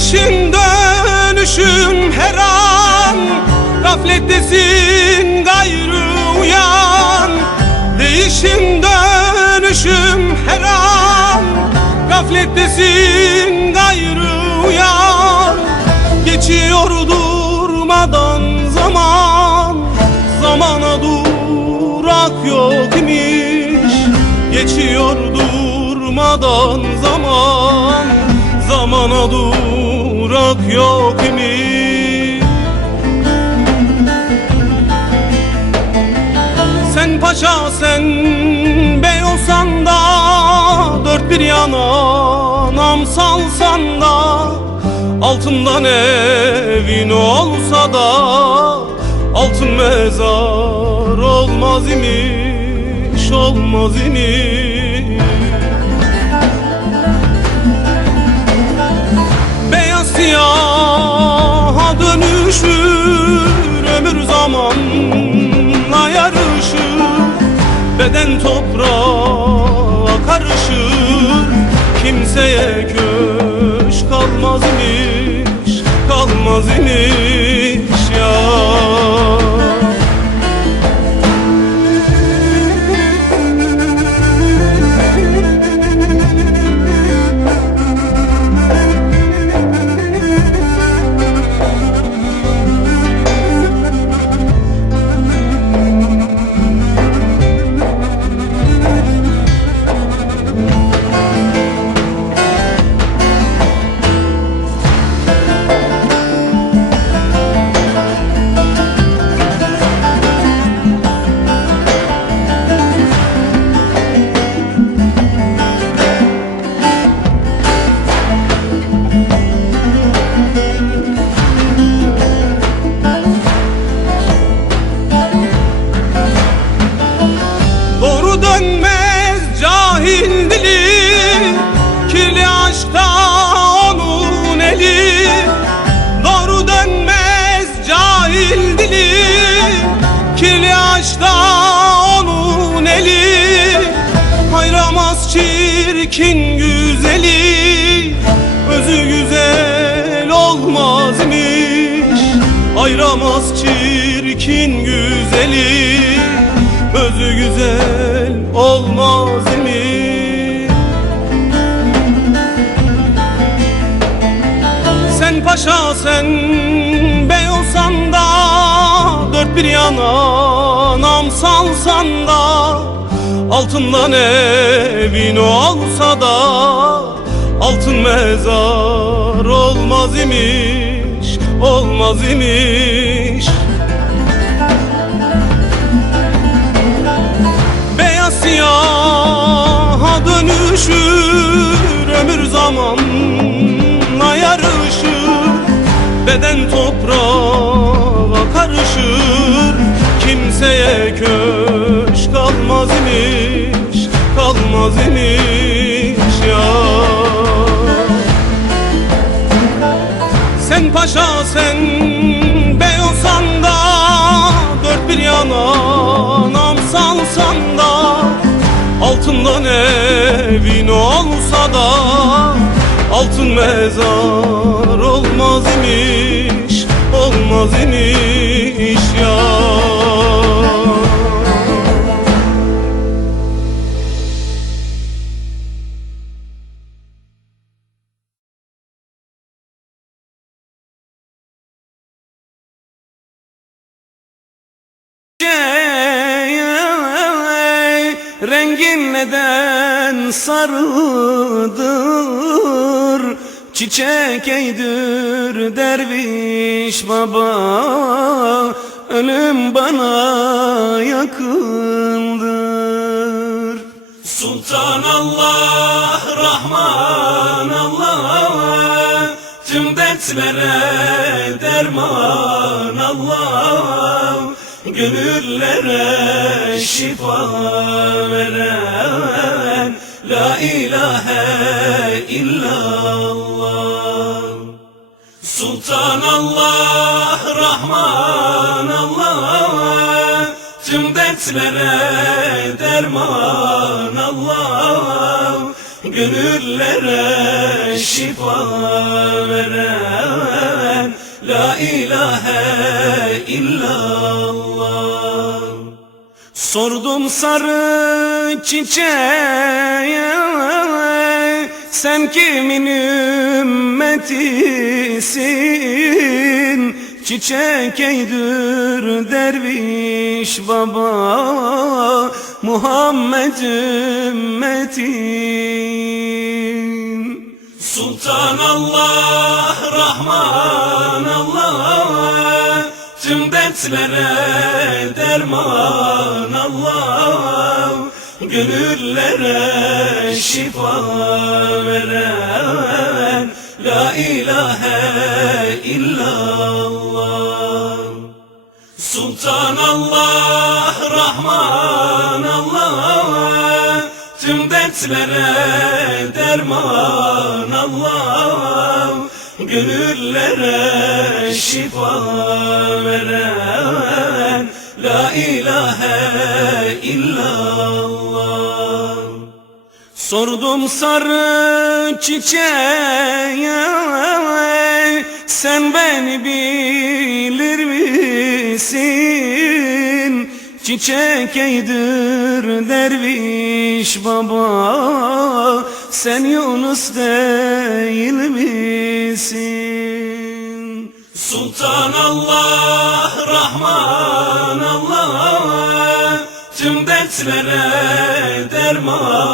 Değişim dönüşüm her an. Gaflettesin gayrı uyan. Değişim dönüşüm her an. Gaflettesin gayrı uyan. Geçiyor durmadan zaman. Zamana durak yok imiş. Geçiyor durmadan zaman. Zamana durak yok imiş Sen paşa sen bey olsan da Dört bir yana nam salsan da Altından evin olsa da Altın mezar olmaz imiş Olmaz imiş Kimseye köş kalmaz imiş Kalmaz imiş aşkta onun eli. Doğru dönmez cahil dili. Kirli aşkta onun eli. Hayramaz çirkin güzeli. Özü güzel olmaz imiş. Ayramaz çirkin güzeli. Özü güzel olmaz paşa sen bey olsan da Dört bir yana nam salsan da Altından evin olsa da Altın mezar olmaz imiş Olmaz imiş. Beyaz siyaha dönüşür Ömür yarışır Beden toprağa karışır. Kimseye köş kalmaz imiş Kalmaz imiş ya. Sen paşa sen bey olsan da Dört bir yana nam salsan da Altından evin olsa da Altın mezar olmaz imiş Olmaz imiş ya. Rengin neden sarıdır Çiçek eydür derviş baba Ölüm bana yakındır. Sultan Allah, Rahman Allah Tüm dertlere derman Allah Gönüllere şifa veren La ilahe illallah Sultan Allah, Rahman Allah. Tüm dertlere derman Allah. Gönüllere şifa veren La ilahe illallah. Sordum sarı çiçeğe Sen kimin ümmetisin Çiçek eydür derviş baba. Muhammed ümmetin Sultan Allah, Rahman Allah. Tüm dertlere derman Allah. Gönüllere şifa veren La ilahe illallah. Sultan Allah, Rahman Allah. Tüm dertlere derman Allah. Gönüllere şifa veren La ilahe illallah Sordum sarı çiçeğe Sen beni bilir misin? Çiçek eydir derviş baba Sen Yunus değil misin? Sultan Allah, Rahman Allah Tüm dertlere derman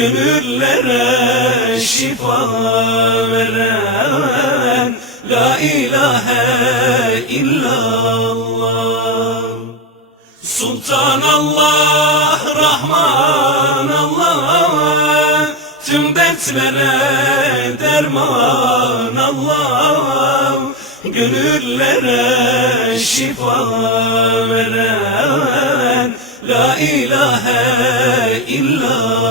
Gönüllere şifa veren La ilahe illallah. Sultan Allah, Rahman Allah Tüm dertlere derman Allah Gönüllere şifa veren La ilahe illallah